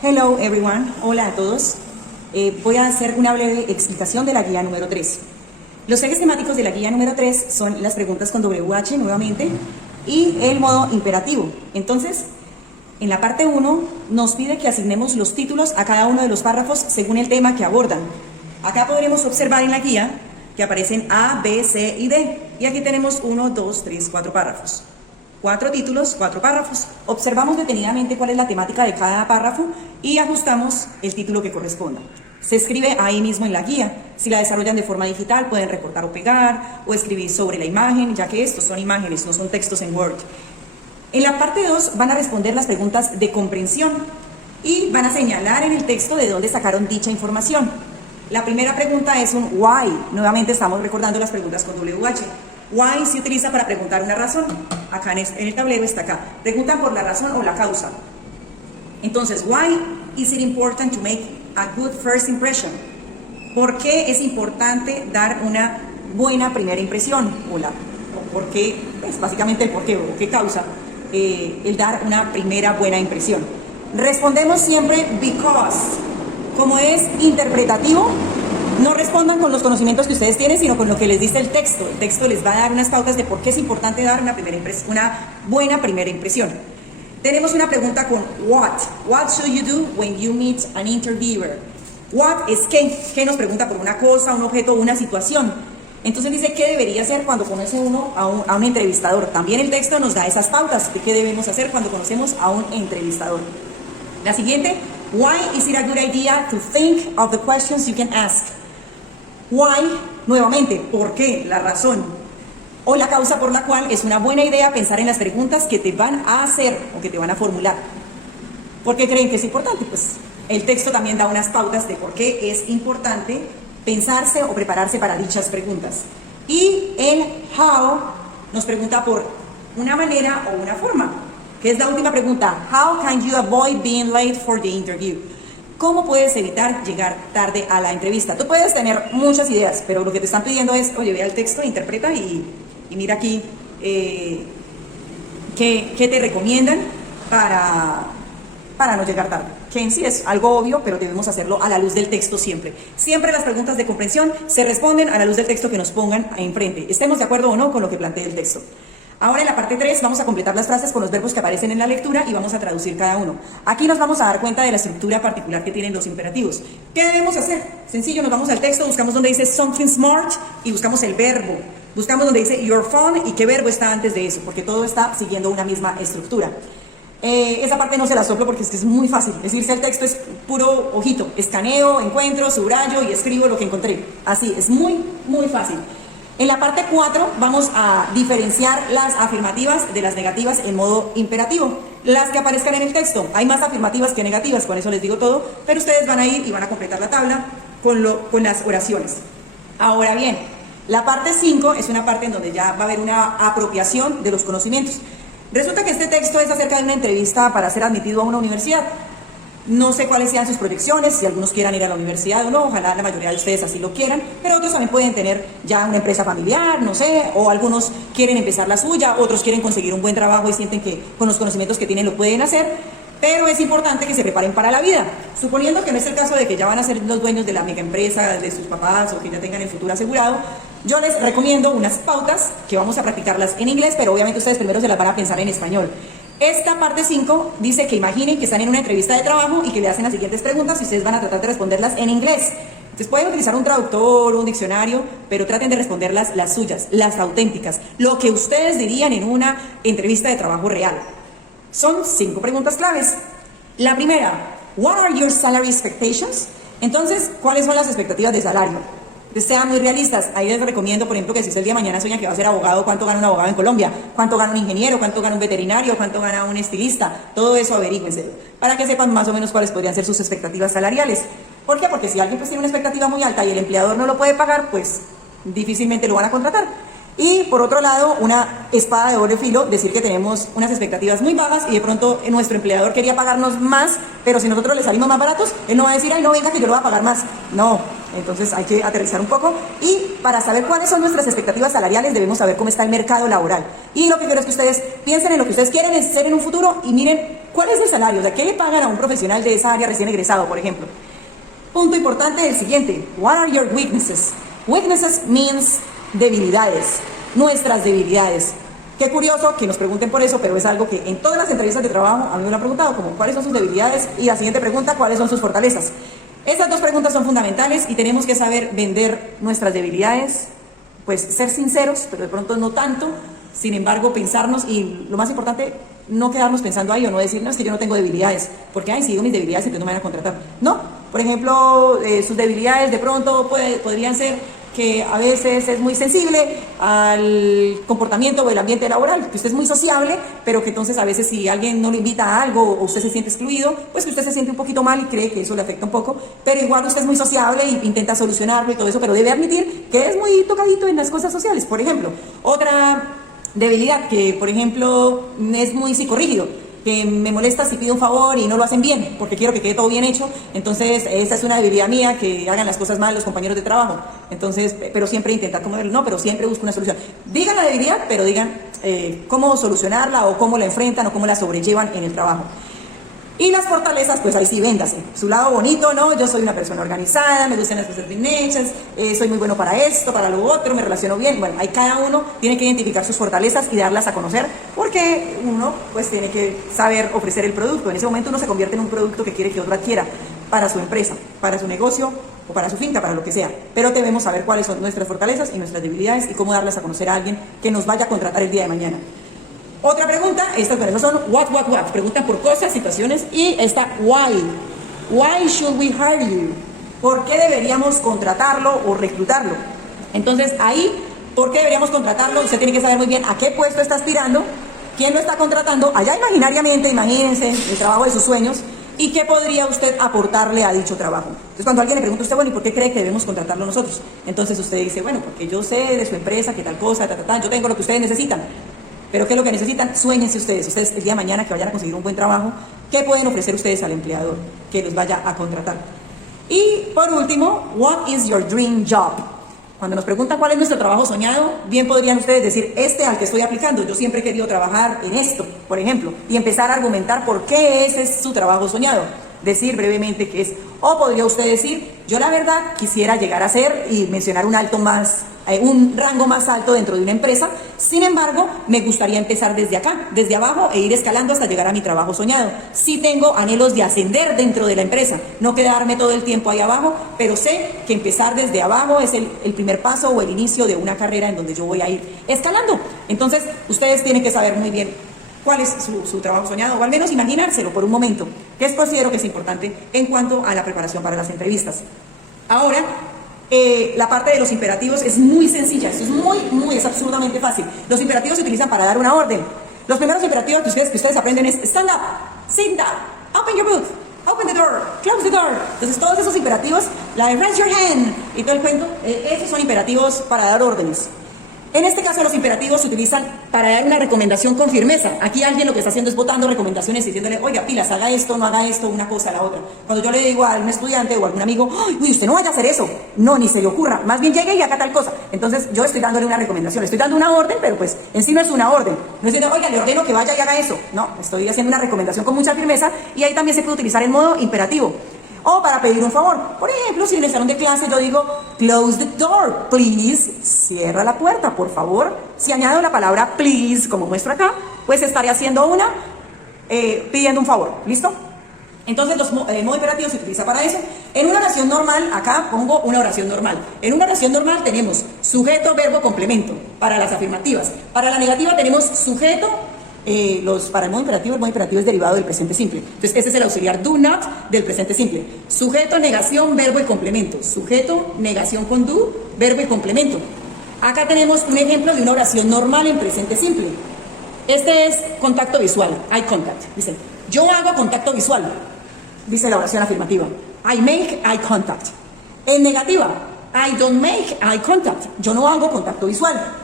Hello everyone, hola a todos. Voy a hacer una breve explicación de la guía número 3. Los ejes temáticos de la guía número 3 son las preguntas con WH nuevamente y el modo imperativo. Entonces, en la parte 1 nos pide que asignemos los títulos a cada uno de los párrafos según el tema que abordan. Acá podremos observar en la guía que aparecen A, B, C y D. Y aquí tenemos 1, 2, 3, 4 párrafos. 4 títulos, 4 párrafos. Observamos detenidamente cuál es la temática de cada párrafo y ajustamos el título que corresponda. Se escribe ahí mismo en la guía. Si la desarrollan de forma digital, pueden recortar o pegar o escribir sobre la imagen, ya que estos son imágenes, no son textos en Word. En la parte 2 van a responder las preguntas de comprensión y van a señalar en el texto de dónde sacaron dicha información. La primera pregunta es un why. Nuevamente estamos recordando las preguntas con WH. Why se utiliza para preguntar una razón. Acá en el tablero está acá. Preguntan por la razón o la causa. Entonces, why is it important to make a good first impression? ¿Por qué es importante dar una buena primera impresión? O por qué, pues básicamente el por qué o qué causa el dar una primera buena impresión. Respondemos siempre because. Como es interpretativo, no respondan con los conocimientos que ustedes tienen, sino con lo que les dice el texto. El texto les va a dar unas pautas de por qué es importante dar una buena primera impresión. Tenemos una pregunta con what. What should you do when you meet an interviewer? What es qué. ¿Qué nos pregunta por una cosa, un objeto o una situación? Entonces dice qué debería hacer cuando conoce uno a un entrevistador. También el texto nos da esas pautas de qué debemos hacer cuando conocemos a un entrevistador. La siguiente, why is it a good idea to think of the questions you can ask? Why, nuevamente, ¿por qué? La razón o la causa por la cual es una buena idea pensar en las preguntas que te van a hacer o que te van a formular. ¿Por qué creen que es importante? Pues el texto también da unas pautas de por qué es importante pensarse o prepararse para dichas preguntas. Y el how nos pregunta por una manera o una forma, que es la última pregunta. How can you avoid being late for the interview? ¿Cómo puedes evitar llegar tarde a la entrevista? Tú puedes tener muchas ideas, pero lo que te están pidiendo es, oye, ve al texto, interpreta y mira aquí qué te recomiendan para no llegar tarde. Que en sí es algo obvio, pero debemos hacerlo a la luz del texto siempre. Siempre las preguntas de comprensión se responden a la luz del texto que nos pongan enfrente. Estemos de acuerdo o no con lo que plantea el texto. Ahora en la parte 3 vamos a completar las frases con los verbos que aparecen en la lectura y vamos a traducir cada uno. Aquí nos vamos a dar cuenta de la estructura particular que tienen los imperativos. ¿Qué debemos hacer? Sencillo, nos vamos al texto, buscamos donde dice something smart y buscamos el verbo. Buscamos donde dice your phone y qué verbo está antes de eso, porque todo está siguiendo una misma estructura. Esa parte no se la soplo porque es que es muy fácil. Es irse al texto, es puro ojito. Escaneo, encuentro, subrayo y escribo lo que encontré. Así, es muy, muy fácil. En la parte 4 vamos a diferenciar las afirmativas de las negativas en modo imperativo. Las que aparezcan en el texto, hay más afirmativas que negativas, con eso les digo todo, pero ustedes van a ir y van a completar la tabla con las oraciones. Ahora bien, la parte 5 es una parte en donde ya va a haber una apropiación de los conocimientos. Resulta que este texto es acerca de una entrevista para ser admitido a una universidad. No sé cuáles sean sus proyecciones, si algunos quieran ir a la universidad o no, ojalá la mayoría de ustedes así lo quieran, pero otros también pueden tener ya una empresa familiar, no sé, o algunos quieren empezar la suya, otros quieren conseguir un buen trabajo y sienten que con los conocimientos que tienen lo pueden hacer, pero es importante que se preparen para la vida. Suponiendo que no es el caso de que ya van a ser los dueños de la mega empresa, de sus papás o que ya tengan el futuro asegurado, yo les recomiendo unas pautas que vamos a practicarlas en inglés, pero obviamente ustedes primero se las van a pensar en español. Esta parte 5 dice que imaginen que están en una entrevista de trabajo y que le hacen las siguientes preguntas y ustedes van a tratar de responderlas en inglés. Entonces pueden utilizar un traductor o un diccionario, pero traten de responderlas las suyas, las auténticas, lo que ustedes dirían en una entrevista de trabajo real. Son 5 preguntas claves. La primera, what are your salary expectations? Entonces, ¿cuáles son las expectativas de salario? Sean muy realistas. Ahí les recomiendo, por ejemplo, que si usted el día de mañana sueña que va a ser abogado, ¿cuánto gana un abogado en Colombia? ¿Cuánto gana un ingeniero? ¿Cuánto gana un veterinario? ¿Cuánto gana un estilista? Todo eso averígüense, para que sepan más o menos cuáles podrían ser sus expectativas salariales. ¿Por qué? Porque si alguien pues tiene una expectativa muy alta y el empleador no lo puede pagar, pues difícilmente lo van a contratar. Y por otro lado, una espada de doble filo, decir que tenemos unas expectativas muy bajas y de pronto nuestro empleador quería pagarnos más, pero si nosotros le salimos más baratos, él no va a decir, ay no, venga que yo lo voy a pagar más. No, entonces hay que aterrizar un poco y para saber cuáles son nuestras expectativas salariales debemos saber cómo está el mercado laboral. Y lo que quiero es que ustedes piensen en lo que ustedes quieren ser en un futuro y miren ¿Cuál es el salario? O sea, ¿qué le pagan a un profesional de esa área recién egresado, por ejemplo? Punto importante el siguiente. What are your weaknesses? Weaknesses means debilidades, nuestras debilidades. Qué curioso que nos pregunten por eso, pero es algo que en todas las entrevistas de trabajo a mí me lo han preguntado, como cuáles son sus debilidades, y la siguiente pregunta, cuáles son sus fortalezas. Estas dos preguntas son fundamentales y tenemos que saber vender nuestras debilidades, pues ser sinceros, pero de pronto no tanto, sin embargo pensarnos, y lo más importante, no quedarnos pensando ahí o no decir, no, es que yo no tengo debilidades, porque ay, si digo mis debilidades siempre no me van a contratar. No, por ejemplo, sus debilidades de pronto podrían ser que a veces es muy sensible al comportamiento o el ambiente laboral, que usted es muy sociable, pero que entonces a veces si alguien no le invita a algo o usted se siente excluido, pues que usted se siente un poquito mal y cree que eso le afecta un poco, pero igual usted es muy sociable e intenta solucionarlo y todo eso, pero debe admitir que es muy tocadito en las cosas sociales. Por ejemplo, otra debilidad que, por ejemplo, es muy psicorrígido, que me molesta si pido un favor y no lo hacen bien, porque quiero que quede todo bien hecho. Entonces, esa es una debilidad mía, que hagan las cosas mal los compañeros de trabajo. Entonces, pero siempre intentar como no, pero siempre busco una solución. Digan la debilidad, pero digan cómo solucionarla o cómo la enfrentan o cómo la sobrellevan en el trabajo. Y las fortalezas, pues ahí sí, véndase. Su lado bonito, ¿no? Yo soy una persona organizada, me gustan las cosas bien hechas, soy muy bueno para esto, para lo otro, me relaciono bien. Bueno, ahí cada uno tiene que identificar sus fortalezas y darlas a conocer, porque uno, pues, tiene que saber ofrecer el producto. En ese momento uno se convierte en un producto que quiere que otro adquiera para su empresa, para su negocio o para su finca, para lo que sea. Pero debemos saber cuáles son nuestras fortalezas y nuestras debilidades y cómo darlas a conocer a alguien que nos vaya a contratar el día de mañana. Otra pregunta, estas son what, preguntan por cosas, situaciones, y esta why should we hire you? ¿Por qué deberíamos contratarlo o reclutarlo? Entonces ahí, ¿por qué deberíamos contratarlo? Usted tiene que saber muy bien a qué puesto está aspirando, quién lo está contratando, allá imaginariamente, imagínense el trabajo de sus sueños, y qué podría usted aportarle a dicho trabajo. Entonces cuando alguien le pregunta a usted, bueno, ¿y por qué cree que debemos contratarlo nosotros? Entonces usted dice, bueno, porque yo sé de su empresa, que tal cosa, yo tengo lo que ustedes necesitan. Pero ¿qué es lo que necesitan? Suéñense ustedes el día de mañana que vayan a conseguir un buen trabajo, ¿qué pueden ofrecer ustedes al empleador que los vaya a contratar? Y por último, what is your dream job? Cuando nos preguntan cuál es nuestro trabajo soñado, bien podrían ustedes decir, al que estoy aplicando, yo siempre he querido trabajar en esto, por ejemplo, y empezar a argumentar por qué ese es su trabajo soñado. Decir brevemente qué es. O podría usted decir, yo la verdad quisiera llegar a ser, y mencionar un rango más alto dentro de una empresa, sin embargo, me gustaría empezar desde acá, desde abajo, e ir escalando hasta llegar a mi trabajo soñado. Sí tengo anhelos de ascender dentro de la empresa, no quedarme todo el tiempo ahí abajo, pero sé que empezar desde abajo es el primer paso o el inicio de una carrera en donde yo voy a ir escalando. Entonces, ustedes tienen que saber muy bien cuál es su trabajo soñado, o al menos imaginárselo por un momento, que considero que es importante en cuanto a la preparación para las entrevistas. Ahora, la parte de los imperativos es muy sencilla, esto es es absurdamente fácil. Los imperativos se utilizan para dar una orden. Los primeros imperativos que ustedes aprenden es stand up, sit down, open your booth, open the door, close the door. Entonces todos esos imperativos, la de raise your hand y todo el cuento, esos son imperativos para dar órdenes. En este caso los imperativos se utilizan para dar una recomendación con firmeza. Aquí alguien lo que está haciendo es botando recomendaciones diciéndole, oiga, pilas, haga esto, no haga esto, una cosa a la otra. Cuando yo le digo a un estudiante o a algún amigo, uy, usted no vaya a hacer eso, no, ni se le ocurra, más bien llegue y haga tal cosa. Entonces yo estoy dándole una recomendación, le estoy dando una orden, pero pues en sí no es una orden. No estoy diciendo, oiga, le ordeno que vaya y haga eso. No, estoy haciendo una recomendación con mucha firmeza, y ahí también se puede utilizar el modo imperativo. O para pedir un favor. Por ejemplo, si en el salón de clase yo digo, close the door, please, cierra la puerta, por favor. Si añado la palabra please, como muestro acá, pues estaré haciendo pidiendo un favor, ¿listo? Entonces, el modo imperativo se utiliza para eso. En una oración normal, acá pongo una oración normal. En una oración normal tenemos sujeto, verbo, complemento, para las afirmativas. Para la negativa tenemos sujeto. Para el modo imperativo es derivado del presente simple. Entonces, este es el auxiliar do not del presente simple. Sujeto, negación, verbo y complemento. Sujeto, negación con do, verbo y complemento. Acá tenemos un ejemplo de una oración normal en presente simple. Este es contacto visual, eye contact. Dice, yo hago contacto visual, dice la oración afirmativa. I make eye contact. En negativa, I don't make eye contact. Yo no hago contacto visual.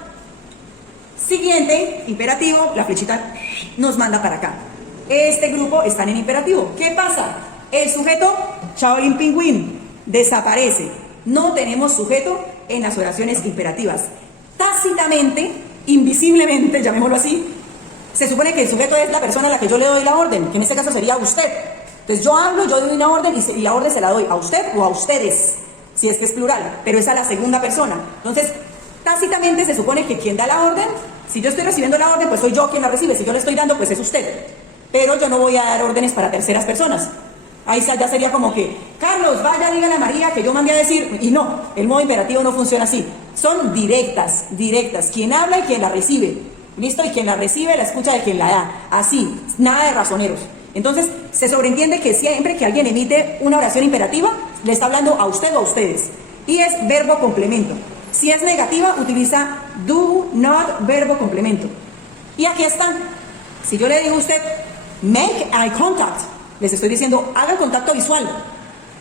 Siguiente, imperativo, la flechita nos manda para acá. Este grupo están en imperativo. ¿Qué pasa? El sujeto, Shaolin Pingüín, desaparece. No tenemos sujeto en las oraciones imperativas. Tácitamente, invisiblemente, llamémoslo así, Se supone que el sujeto es la persona a la que yo le doy la orden, que en este caso sería usted. Entonces yo hablo, yo doy una orden y la orden se la doy a usted o a ustedes, si es que es plural, pero es a la segunda persona. Entonces, tácitamente se supone que quien da la orden, si yo estoy recibiendo la orden, pues soy yo quien la recibe. Si yo le estoy dando, pues es usted. Pero yo no voy a dar órdenes para terceras personas. Ahí ya sería como que, Carlos, vaya, dígale a María que yo mandé a decir, y no, el modo imperativo no funciona así. Son directas, directas. Quien habla y quien la recibe. ¿Listo? Y quien la recibe la escucha de quien la da. Así, nada de razoneros. Entonces, se sobreentiende que siempre que alguien emite una oración imperativa, le está hablando a usted o a ustedes. Y es verbo complemento. Si es negativa, utiliza do, not, verbo complemento. Y aquí está. Si yo le digo a usted, make eye contact, les estoy diciendo, hagan contacto visual.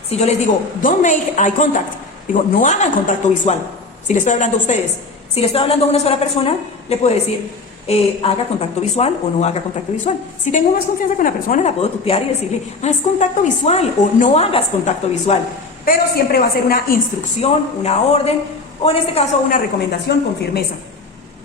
Si yo les digo, don't make eye contact, digo, no hagan contacto visual. Si le estoy hablando a ustedes. Si le estoy hablando a una sola persona, le puedo decir, haga contacto visual o no haga contacto visual. Si tengo más confianza con la persona, la puedo tutear y decirle, haz contacto visual o no hagas contacto visual. Pero siempre va a ser una instrucción, una orden, o en este caso una recomendación con firmeza.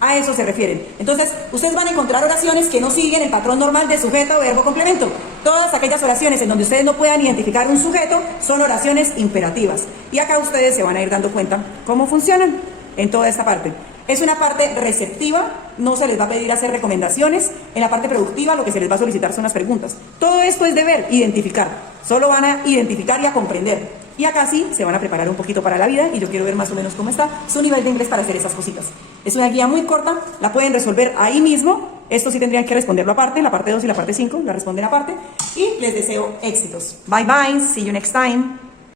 A eso se refieren. Entonces, ustedes van a encontrar oraciones que no siguen el patrón normal de sujeto, verbo, complemento. Todas aquellas oraciones en donde ustedes no puedan identificar un sujeto son oraciones imperativas. Y acá ustedes se van a ir dando cuenta cómo funcionan en toda esta parte. Es una parte receptiva, no se les va a pedir hacer recomendaciones. En la parte productiva lo que se les va a solicitar son las preguntas. Todo esto es de ver, identificar. Solo van a identificar y a comprender. Y acá sí se van a preparar un poquito para la vida y yo quiero ver más o menos cómo está su nivel de inglés para hacer esas cositas. Es una guía muy corta, la pueden resolver ahí mismo. Esto sí tendrían que responderlo aparte, la parte 2 y la parte 5 la responden aparte. Y les deseo éxitos. Bye bye, see you next time.